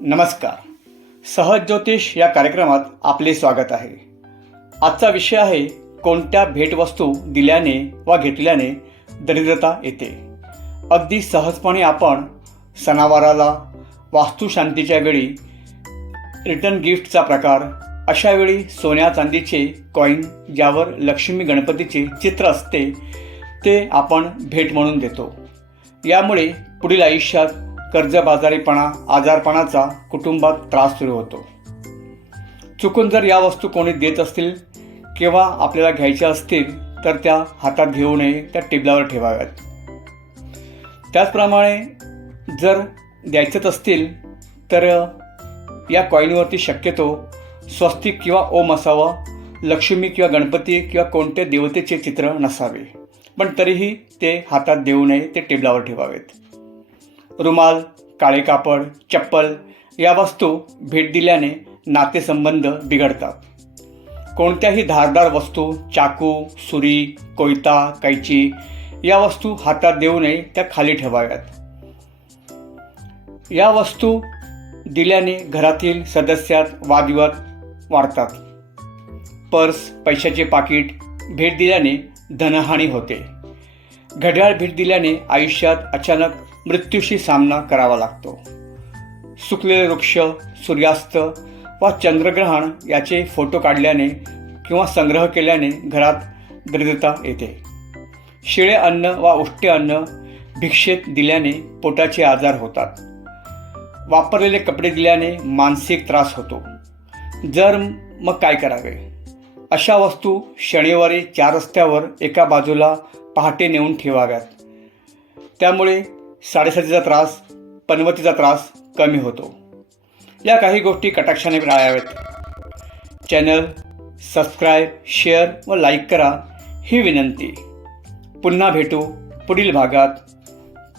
नमस्कार. सहज ज्योतिष या कार्यक्रमात आपले स्वागत आहे. आजचा विषय आहे कोणत्या भेटवस्तू दिल्याने वा घेतल्याने दरिद्रता येते. अगदी सहजपणे आपण सणावाराला वास्तुशांतीच्या वेळी रिटर्न गिफ्टचा प्रकार अशावेळी सोन्या चांदीचे कॉईन ज्यावर लक्ष्मी गणपतीचे चित्र असते ते आपण भेट म्हणून देतो. यामुळे पुढील आयुष्यात कर्जबाजारीपणा आजारपणाचा कुटुंबात त्रास सुरू होतो. चुकून जर या वस्तू कोणी देत असतील किंवा आपल्याला घ्यायच्या असतील तर त्या हातात घेऊ नये त्या टेबलावर ठेवाव्यात. त्याचप्रमाणे जर द्यायचंच असतील तर या कॉईनवरती शक्यतो स्वस्तिक किंवा ओम असावं लक्ष्मी किंवा गणपती किंवा कोणत्या देवतेचे चित्र नसावे. पण तरीही ते हातात देऊ नये ते टेबलावर ठेवावेत. रुमाल काळे कापड चप्पल या वस्तू भेट दिल्याने नातेसंबंध बिघडतात. कोणत्याही धारदार वस्तू चाकू सुरी कोयता कैची या वस्तू हातात देऊ नये त्या खाली ठेवाव्यात. या वस्तू दिल्याने घरातील सदस्यात वादविवाद वाढतात. पर्स पैशाचे पाकिट भेट दिल्याने धनहानी होते. घड्याळ भेट दिल्याने आयुष्यात अचानक मृत्यूशी सामना करावा लागतो. सुकलेले वृक्ष सूर्यास्त वा चंद्रग्रहण याचे फोटो काढल्याने किंवा संग्रह केल्याने घरात दरिद्रता येते. शिळे अन्न वा उष्टे अन्न भिक्षेत दिल्याने पोटाचे आजार होतात. वापरलेले कपडे दिल्याने मानसिक त्रास होतो. जर मग काय करावे? अशा वस्तू शनिवारी चार रस्त्यावर एका बाजूला पहाटे नेऊन ठेवाव्यात. त्यामुळे साडेसातीचा त्रास पनवतीचा त्रास कमी होतो. या काही गोष्टी कटाक्षाने टाळाव्यात. चॅनल सबस्क्राईब शेअर व लाईक करा ही विनंती. पुन्हा भेटू पुढील भागात.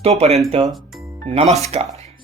तोपर्यंत नमस्कार.